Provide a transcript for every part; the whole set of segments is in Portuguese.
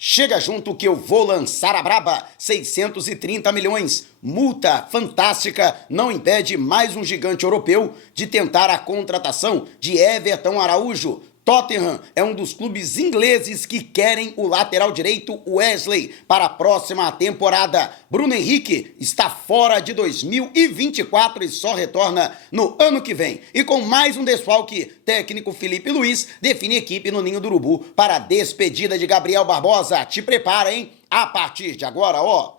Chega junto que eu vou lançar a braba, 630 milhões. Multa fantástica não impede mais um gigante europeu de tentar a contratação de Everton Araújo. Tottenham é um dos clubes ingleses que querem o lateral direito Wesley para a próxima temporada. Bruno Henrique está fora de 2024 e só retorna no ano que vem. E com mais um desfalque, técnico Felipe Luiz define equipe no Ninho do Urubu para a despedida de Gabriel Barbosa. Te prepara, hein? A partir de agora, ó.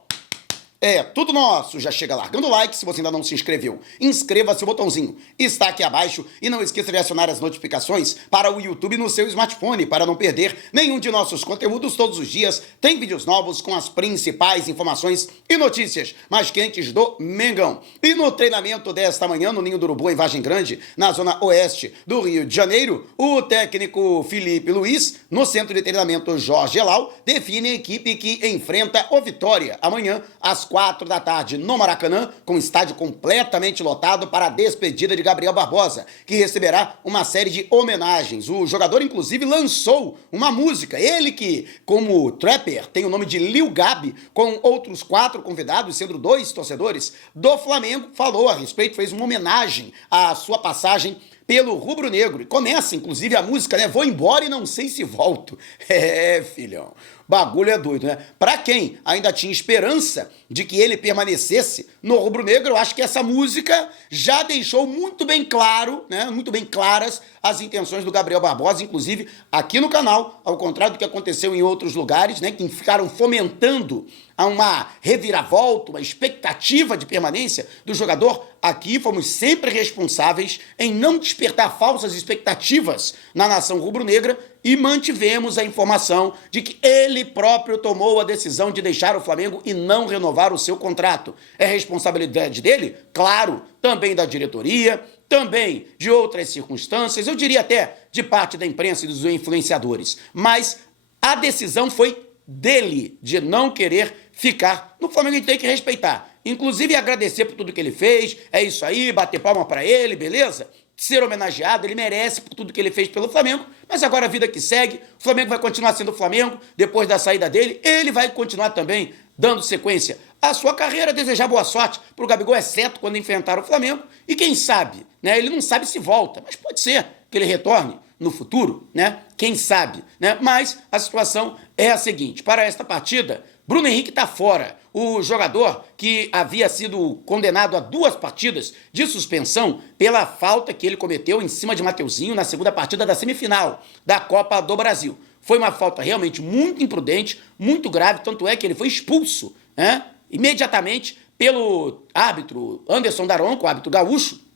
É tudo nosso, já chega largando o like se você ainda não se inscreveu. Inscreva-se, o botãozinho está aqui abaixo e não esqueça de acionar as notificações para o YouTube no seu smartphone para não perder nenhum de nossos conteúdos todos os dias. Tem vídeos novos com as principais informações e notícias mais quentes do Mengão. E no treinamento desta manhã no Ninho do Urubu em Vargem Grande, na zona oeste do Rio de Janeiro, o técnico Felipe Luiz, no centro de treinamento Jorge Elal, define a equipe que enfrenta o Vitória amanhã às 4 da tarde no Maracanã, com o estádio completamente lotado para a despedida de Gabriel Barbosa, que receberá uma série de homenagens. O jogador, inclusive, lançou uma música. Ele que, como trapper, tem o nome de Lil Gabi, com outros 4 convidados, sendo 2 torcedores do Flamengo, falou a respeito, fez uma homenagem à sua passagem pelo rubro-negro. E começa, inclusive, a música, né? Vou embora e não sei se volto. É, filhão. Bagulho é doido, né? Pra quem ainda tinha esperança de que ele permanecesse no rubro-negro, eu acho que essa música já deixou muito bem claro, né? Muito bem claras as intenções do Gabriel Barbosa, inclusive aqui no canal, ao contrário do que aconteceu em outros lugares, né? Que ficaram fomentando uma reviravolta, uma expectativa de permanência do jogador. Aqui fomos sempre responsáveis em não despertar falsas expectativas na nação rubro-negra e mantivemos a informação de que ele próprio tomou a decisão de deixar o Flamengo e não renovar o seu contrato. É responsabilidade dele? Claro, também da diretoria, também de outras circunstâncias, eu diria até de parte da imprensa e dos influenciadores. Mas a decisão foi dele de não querer ficar no Flamengo. A gente tem que respeitar, inclusive agradecer por tudo que ele fez. É isso aí, bater palma pra ele, beleza? Ser homenageado, ele merece por tudo que ele fez pelo Flamengo, mas agora a vida que segue, o Flamengo vai continuar sendo o Flamengo, depois da saída dele, ele vai continuar também dando sequência à sua carreira, desejar boa sorte pro Gabigol, exceto quando enfrentar o Flamengo, e quem sabe, né, ele não sabe se volta, mas pode ser que ele retorne no futuro, né, quem sabe, né, mas a situação é a seguinte, para esta partida, Bruno Henrique está fora. O jogador que havia sido condenado a 2 partidas de suspensão pela falta que ele cometeu em cima de Mateuzinho na segunda partida da semifinal da Copa do Brasil. Foi uma falta realmente muito imprudente, muito grave, tanto é que ele foi expulso, né, imediatamente pelo árbitro Anderson Daronco, árbitro gaúcho.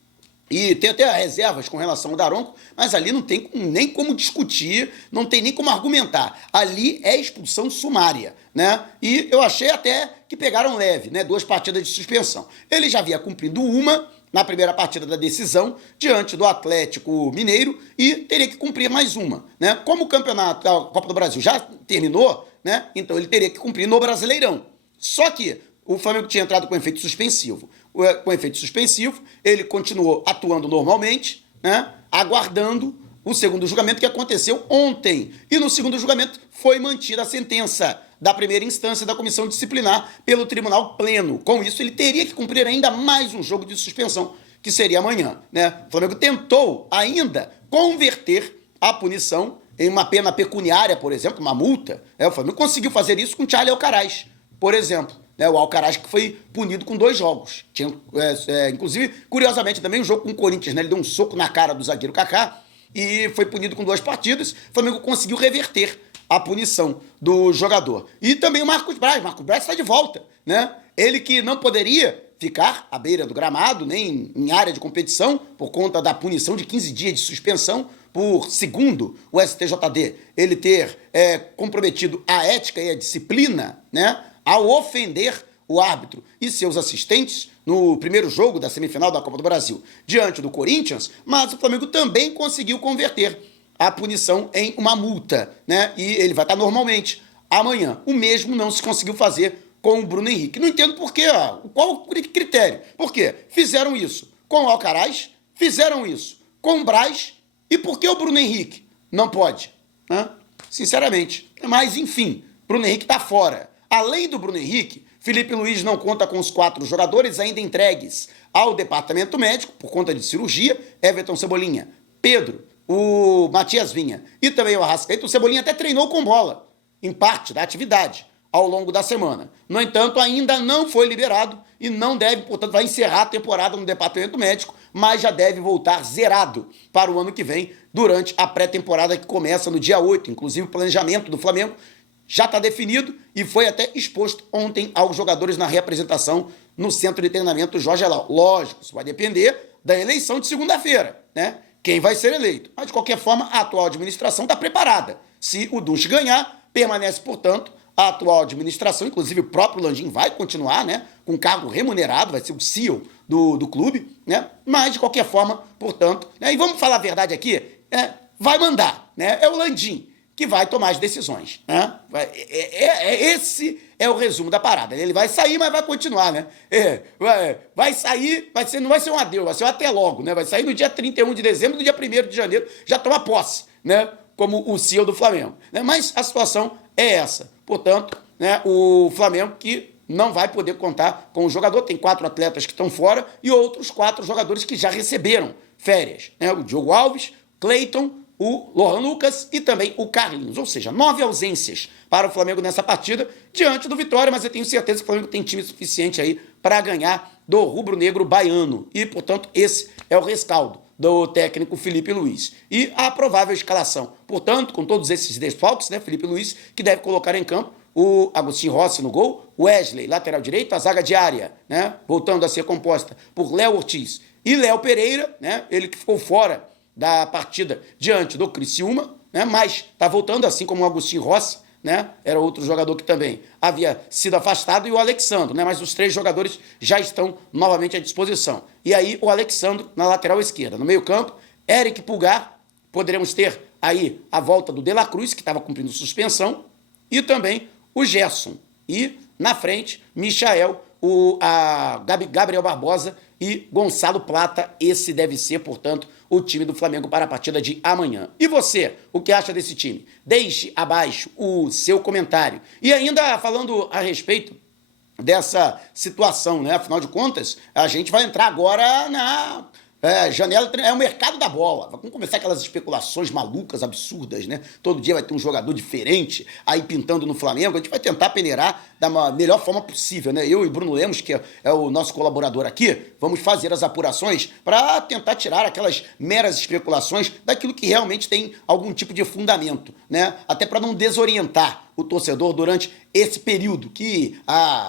E tem até reservas com relação ao Daronco, mas ali não tem nem como discutir, não tem nem como argumentar. Ali é expulsão sumária, né? E eu achei até que pegaram leve, né? 2 partidas de suspensão. Ele já havia cumprido uma na primeira partida da decisão, diante do Atlético Mineiro, e teria que cumprir mais uma, né? Como o campeonato, a Copa do Brasil já terminou, né? Então ele teria que cumprir no Brasileirão. Só que o Flamengo tinha entrado com efeito suspensivo. Com efeito suspensivo, ele continuou atuando normalmente, né, aguardando o segundo julgamento que aconteceu ontem. E no segundo julgamento foi mantida a sentença da primeira instância da comissão disciplinar pelo Tribunal Pleno. Com isso, ele teria que cumprir ainda mais um jogo de suspensão, que seria amanhã, né? O Flamengo tentou ainda converter a punição em uma pena pecuniária, por exemplo, uma multa. O Flamengo conseguiu fazer isso com o Charlie Alcaraz, por exemplo. O Alcaraz que foi punido com 2 jogos. Tinha, inclusive, curiosamente, também um jogo com o Corinthians, né? Ele deu um soco na cara do zagueiro Kaká e foi punido com 2 partidas. O Flamengo conseguiu reverter a punição do jogador. E também o Marcos Braz. Marcos Braz está de volta, né? Ele que não poderia ficar à beira do gramado, nem em área de competição, por conta da punição de 15 dias de suspensão, por, segundo o STJD, ele ter comprometido a ética e a disciplina, né, ao ofender o árbitro e seus assistentes no primeiro jogo da semifinal da Copa do Brasil diante do Corinthians, mas o Flamengo também conseguiu converter a punição em uma multa, né? E ele vai estar normalmente amanhã. O mesmo não se conseguiu fazer com o Bruno Henrique. Não entendo por quê, qual o critério. Por quê? Fizeram isso com o Alcaraz, fizeram isso com o Braz, e por que o Bruno Henrique não pode? Sinceramente. Mas, enfim, Bruno Henrique está fora. Além do Bruno Henrique, Felipe Luiz não conta com os 4 jogadores ainda entregues ao departamento médico por conta de cirurgia: Everton, Cebolinha, Pedro, o Matias Vinha e também o Arrascaeta. O Cebolinha até treinou com bola em parte da atividade ao longo da semana. No entanto, ainda não foi liberado e não deve, portanto, vai encerrar a temporada no departamento médico, mas já deve voltar zerado para o ano que vem, durante a pré-temporada que começa no dia 8. Inclusive, o planejamento do Flamengo já está definido e foi até exposto ontem aos jogadores na reapresentação no centro de treinamento Jorge Elal. Lógico, isso vai depender da eleição de segunda-feira, né? Quem vai ser eleito. Mas, de qualquer forma, a atual administração está preparada. Se o Dusch ganhar, permanece, portanto, a atual administração. Inclusive, o próprio Landim vai continuar, né, com cargo remunerado, vai ser o CEO do clube, né? Mas, de qualquer forma, portanto, né, e vamos falar a verdade aqui, vai mandar, né? É o Landim que vai tomar as decisões, né? Esse é o resumo da parada. Ele vai sair, mas vai continuar, né? Vai sair, não vai ser um adeus, vai ser um até logo, né? Vai sair no dia 31 de dezembro, no dia 1º de janeiro, já toma posse, né? Como o CEO do Flamengo, né? Mas a situação é essa. Portanto, né, o Flamengo que não vai poder contar com o jogador, tem 4 atletas que estão fora e outros 4 jogadores que já receberam férias, né? O Diogo Alves, Cleiton, o Lohan Lucas e também o Carlinhos. Ou seja, 9 ausências para o Flamengo nessa partida, diante do Vitória, mas eu tenho certeza que o Flamengo tem time suficiente aí para ganhar do rubro-negro baiano. E, portanto, esse é o rescaldo do técnico Felipe Luiz. E a provável escalação. Portanto, com todos esses desfalques, né, Felipe Luiz, que deve colocar em campo o Agostinho Rossi no gol, Wesley, lateral direito, a zaga diária, né, voltando a ser composta por Léo Ortiz e Léo Pereira, né, ele que ficou fora da partida diante do Criciúma, né, mas está voltando, assim como o Agostinho Rossi, né, era outro jogador que também havia sido afastado, e o Alexandro, né, mas os 3 jogadores já estão novamente à disposição. E aí o Alexandro na lateral esquerda. No meio-campo, Eric Pulgar, poderemos ter aí a volta do De La Cruz, que estava cumprindo suspensão, e também o Gerson. E na frente, Michael, Gabriel Barbosa e Gonçalo Plata. Esse deve ser, portanto, o time do Flamengo para a partida de amanhã. E você, o que acha desse time? Deixe abaixo o seu comentário. E ainda falando a respeito dessa situação, né? Afinal de contas, a gente vai entrar agora na janela, é o mercado da bola. Vamos começar aquelas especulações malucas, absurdas, né? Todo dia vai ter um jogador diferente aí pintando no Flamengo. A gente vai tentar peneirar da melhor forma possível, né? Eu e Bruno Lemos, que é o nosso colaborador aqui, vamos fazer as apurações para tentar tirar aquelas meras especulações daquilo que realmente tem algum tipo de fundamento, né? Até para não desorientar o torcedor durante esse período que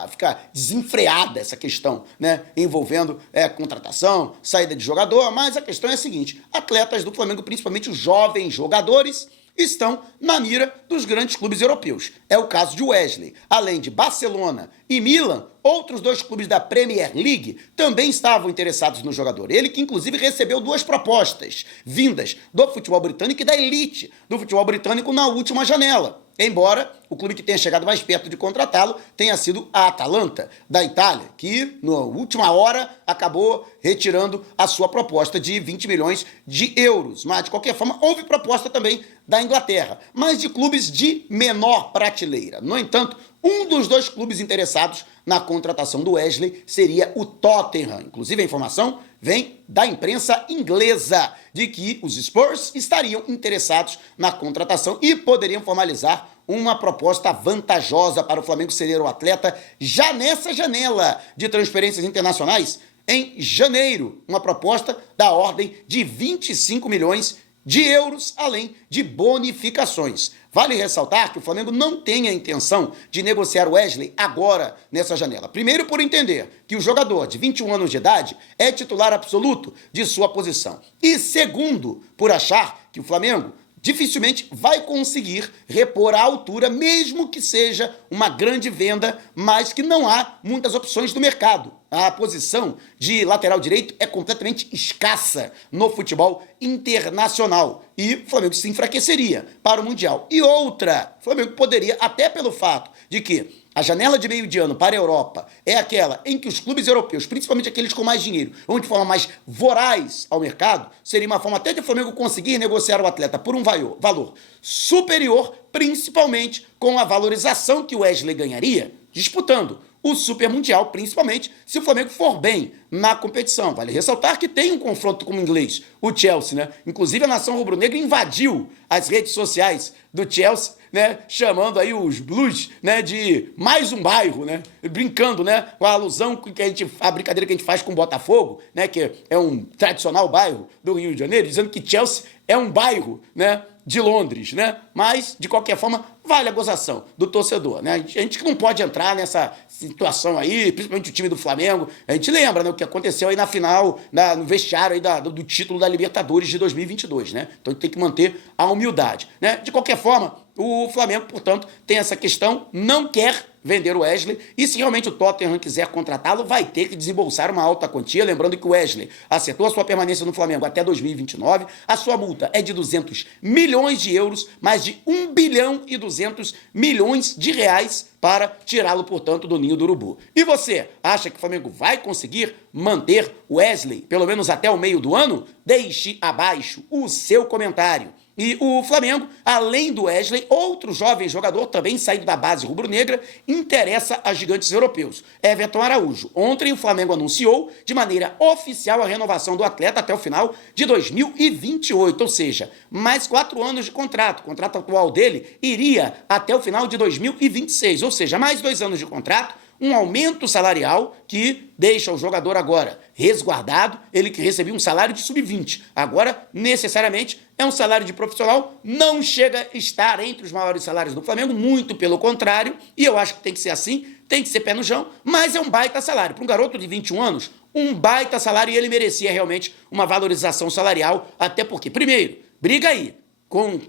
fica desenfreada essa questão, né, envolvendo contratação, saída de jogador. Mas a questão é a seguinte: atletas do Flamengo, principalmente os jovens jogadores, estão na mira dos grandes clubes europeus. É o caso de Wesley. Além de Barcelona e Milan, outros 2 clubes da Premier League também estavam interessados no jogador. Ele que, inclusive, recebeu 2 propostas vindas do futebol britânico e da elite do futebol britânico na última janela. Embora o clube que tenha chegado mais perto de contratá-lo tenha sido a Atalanta, da Itália, que, na última hora, acabou retirando a sua proposta de 20 milhões de euros. Mas, de qualquer forma, houve proposta também da Inglaterra, mas de clubes de menor prateleira. No entanto, um dos 2 clubes interessados na contratação do Wesley seria o Tottenham. Inclusive, a informação vem da imprensa inglesa de que os Spurs estariam interessados na contratação e poderiam formalizar uma proposta vantajosa para o Flamengo ceder o atleta já nessa janela de transferências internacionais em janeiro. Uma proposta da ordem de 25 milhões de euros, além de bonificações. Vale ressaltar que o Flamengo não tem a intenção de negociar o Wesley agora nessa janela. Primeiro, por entender que o jogador de 21 anos de idade é titular absoluto de sua posição. E segundo, por achar que o Flamengo dificilmente vai conseguir repor a altura, mesmo que seja uma grande venda, mas que não há muitas opções no mercado. a posição de lateral direito é completamente escassa no futebol internacional. E o Flamengo se enfraqueceria para o Mundial. E outra, o Flamengo poderia, até pelo fato de que a janela de meio de ano para a Europa é aquela em que os clubes europeus, principalmente aqueles com mais dinheiro, vão de forma mais voraz ao mercado, seria uma forma até de o Flamengo conseguir negociar o atleta por um valor superior, principalmente com a valorização que o Wesley ganharia disputando o Super Mundial, principalmente se o Flamengo for bem na competição. Vale ressaltar que tem um confronto com o inglês, o Chelsea, né? Inclusive a nação rubro-negra invadiu as redes sociais do Chelsea, né? Chamando aí os Blues, né? De mais um bairro, né? Brincando, né? Com a alusão que a brincadeira que a gente faz com o Botafogo, né? Que é um tradicional bairro do Rio de Janeiro, dizendo que Chelsea é um bairro, né? De Londres, né? Mas, de qualquer forma, vale a gozação do torcedor, né? A gente não pode entrar nessa situação aí, principalmente o time do Flamengo. A gente lembra, né, o que aconteceu aí na final, no vestiário aí do título da Libertadores de 2022, né? Então a gente tem que manter a humildade, né? De qualquer forma, o Flamengo, portanto, tem essa questão, não quer vender o Wesley, e se realmente o Tottenham quiser contratá-lo, vai ter que desembolsar uma alta quantia, lembrando que o Wesley acertou a sua permanência no Flamengo até 2029, a sua multa é de 200 milhões de euros, mais de 1 bilhão e 200 milhões de reais para tirá-lo, portanto, do ninho do urubu. E você, acha que o Flamengo vai conseguir manter o Wesley, pelo menos até o meio do ano? Deixe abaixo o seu comentário. E o Flamengo, além do Wesley, outro jovem jogador, também saído da base rubro-negra, interessa a gigantes europeus, Everton Araújo. Ontem o Flamengo anunciou de maneira oficial a renovação do atleta até o final de 2028, ou seja, mais 4 anos de contrato. O contrato atual dele iria até o final de 2026, ou seja, mais 2 anos de contrato, um aumento salarial que deixa o jogador agora resguardado, ele que recebia um salário de sub-20, agora necessariamente é um salário de profissional, não chega a estar entre os maiores salários do Flamengo, muito pelo contrário, e eu acho que tem que ser assim, tem que ser pé no chão, mas é um baita salário. Para um garoto de 21 anos, um baita salário, e ele merecia realmente uma valorização salarial, até porque, primeiro, briga aí com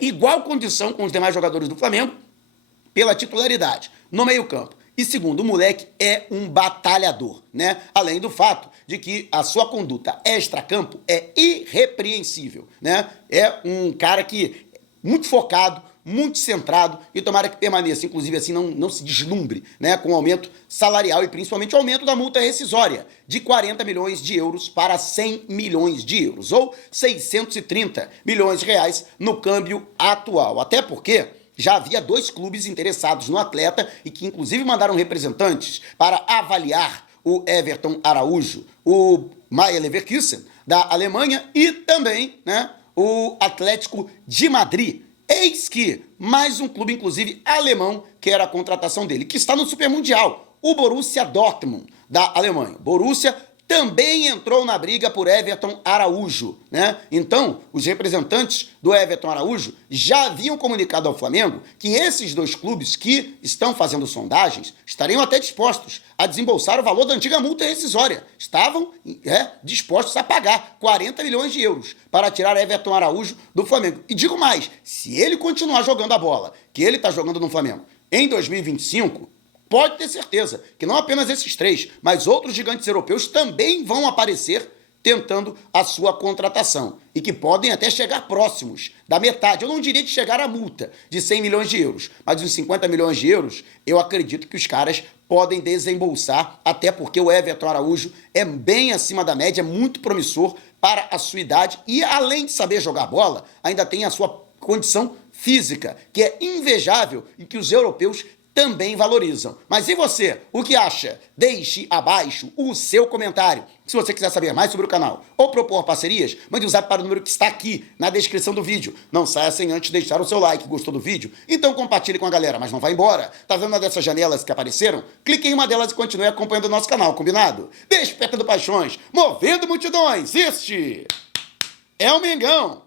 igual condição com os demais jogadores do Flamengo pela titularidade no meio-campo. E segundo, o moleque é um batalhador, né? Além do fato de que a sua conduta extracampo é irrepreensível, né? É um cara que muito focado, muito centrado e tomara que permaneça, inclusive assim não se deslumbre, né, com o aumento salarial e principalmente o aumento da multa rescisória de 40 milhões de euros para 100 milhões de euros ou 630 milhões de reais no câmbio atual. Até porque já havia 2 clubes interessados no atleta e que inclusive mandaram representantes para avaliar o Everton Araújo, o Bayer Leverkusen da Alemanha e também, né, o Atlético de Madrid. Eis que mais um clube, inclusive alemão, quer a contratação dele, que está no Super Mundial, o Borussia Dortmund da Alemanha. Borussia também entrou na briga por Everton Araújo, né? Então, os representantes do Everton Araújo já haviam comunicado ao Flamengo que esses 2 clubes que estão fazendo sondagens estariam até dispostos a desembolsar o valor da antiga multa rescisória. Estavam dispostos a pagar 40 milhões de euros para tirar Everton Araújo do Flamengo. E digo mais, se ele continuar jogando a bola que ele está jogando no Flamengo em 2025... pode ter certeza que não apenas esses 3, mas outros gigantes europeus também vão aparecer tentando a sua contratação e que podem até chegar próximos da metade. Eu não diria de chegar à multa de 100 milhões de euros, mas uns 50 milhões de euros eu acredito que os caras podem desembolsar, até porque o Everton Araújo é bem acima da média, muito promissor para a sua idade e além de saber jogar bola, ainda tem a sua condição física, que é invejável e que os europeus também valorizam. Mas e você? O que acha? Deixe abaixo o seu comentário. Se você quiser saber mais sobre o canal ou propor parcerias, mande um zap para o número que está aqui na descrição do vídeo. Não saia sem antes deixar o seu like. Gostou do vídeo? Então compartilhe com a galera, mas não vá embora. Tá vendo uma dessas janelas que apareceram? Clique em uma delas e continue acompanhando o nosso canal, combinado? Despertando paixões, movendo multidões. Este é o Mengão.